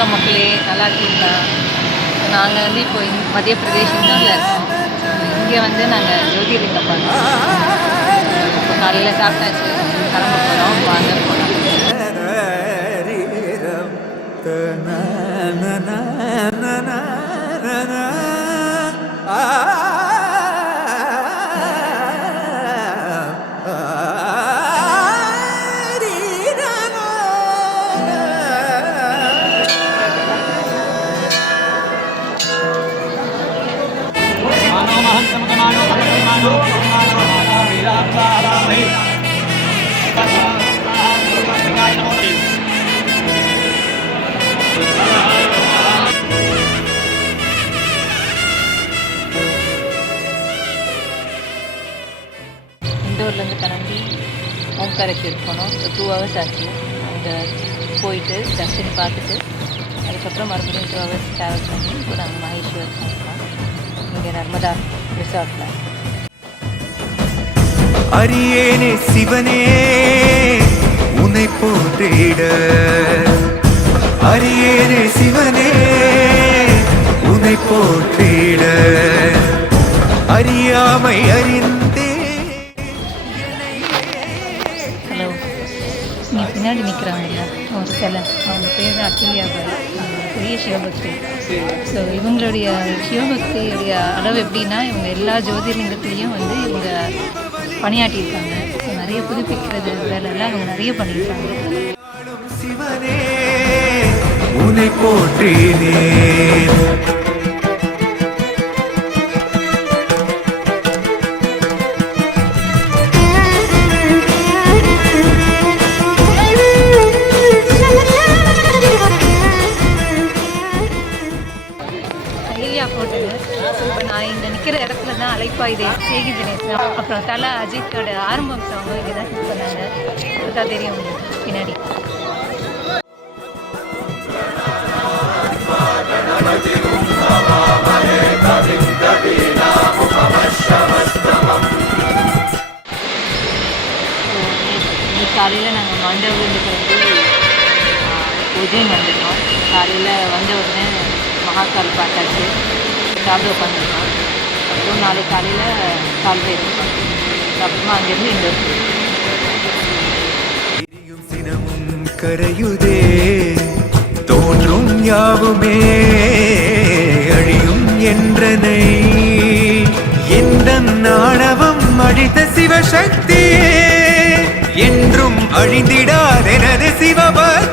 வணக்கம் மக்களே, நல்லா இருக்கீங்களா? நாங்கள் வந்து இப்போ மத்திய பிரதேசத்தில் இருக்கோம். இங்கே வந்து நாங்கள் ஜோதிர்லிங்கம் பார்த்தோம். இப்போ காலையில் சாப்பிட்டாச்சு, கிளம்ப போகிறோம், வாங்க போகிறோம். இண்டோர்லேருந்து கிளம்பி ஓம்காரக்கு இருக்கணும். 2 hours ஆச்சு. அங்கே போயிட்டு தர்ஷன் பார்த்துட்டு அதுக்கப்புறம் மறுபடியும் 2 hours ட்ராவல் பண்ணி இப்போ நாங்கள் மகேஸ்வர் இருக்கோம், இங்கே நர்மதா ரிசார்ட்டில். அரியேனே சிவனே உன்னை போற்றிட, அரியேனே சிவனே உன்னை போற்றிட, அறியாமை அறிந்தே. ஹலோ, இங்கே பின்னாடி நிற்கிறாங்கல்ல ஒரு சிலை, அவங்க பேர் தான் அகில்யாபாய். அவங்க பெரிய சிவபக்தி. ஸோ இவங்களுடைய சிவபக்தியுடைய அளவு எப்படின்னா, இவங்க எல்லா ஜோதிர்லிங்கத்துலேயும் வந்து இவங்க பணியாற்றியிருக்காங்க. ஸோ நிறைய புதுப்பிக்கிறது வேலையெல்லாம் இவங்க நிறைய பண்ணியிருக்காங்க. சிவனே உன்னை போற்றினேன். இப்போ நான் இங்கே நிற்கிற இடத்துல தான் அலைப்பாயுதே சேகி தினேசன், அப்புறம் தலை அஜித்தோட ஆரம்பம் சாங்கும் இங்கே தான் ஷூட் பண்ணாங்க. அதுதான் தெரியும் உங்களுக்கு பின்னாடி. காலையில் நாங்கள் மண்டபத்துக்கு வந்து உஜ்ஜைன் வந்துட்டோம். காலையில் வந்த உடனே மகாகால் பார்த்தாச்சு, சாப்பிட உட்காந்துருக்கோம். அப்புறம் நாளைக்கு காலையில் கால் போயிருக்கோம். அப்புறமா அங்கேருந்து இண்டோர். சினமும் கரையுதே, தோன்றும் யாவுமே அழியும் என்றனை, எந்த நாணவம் அழித்த சிவசக்தியே என்றும் அழிந்திடாதெனது சிவபக்தி.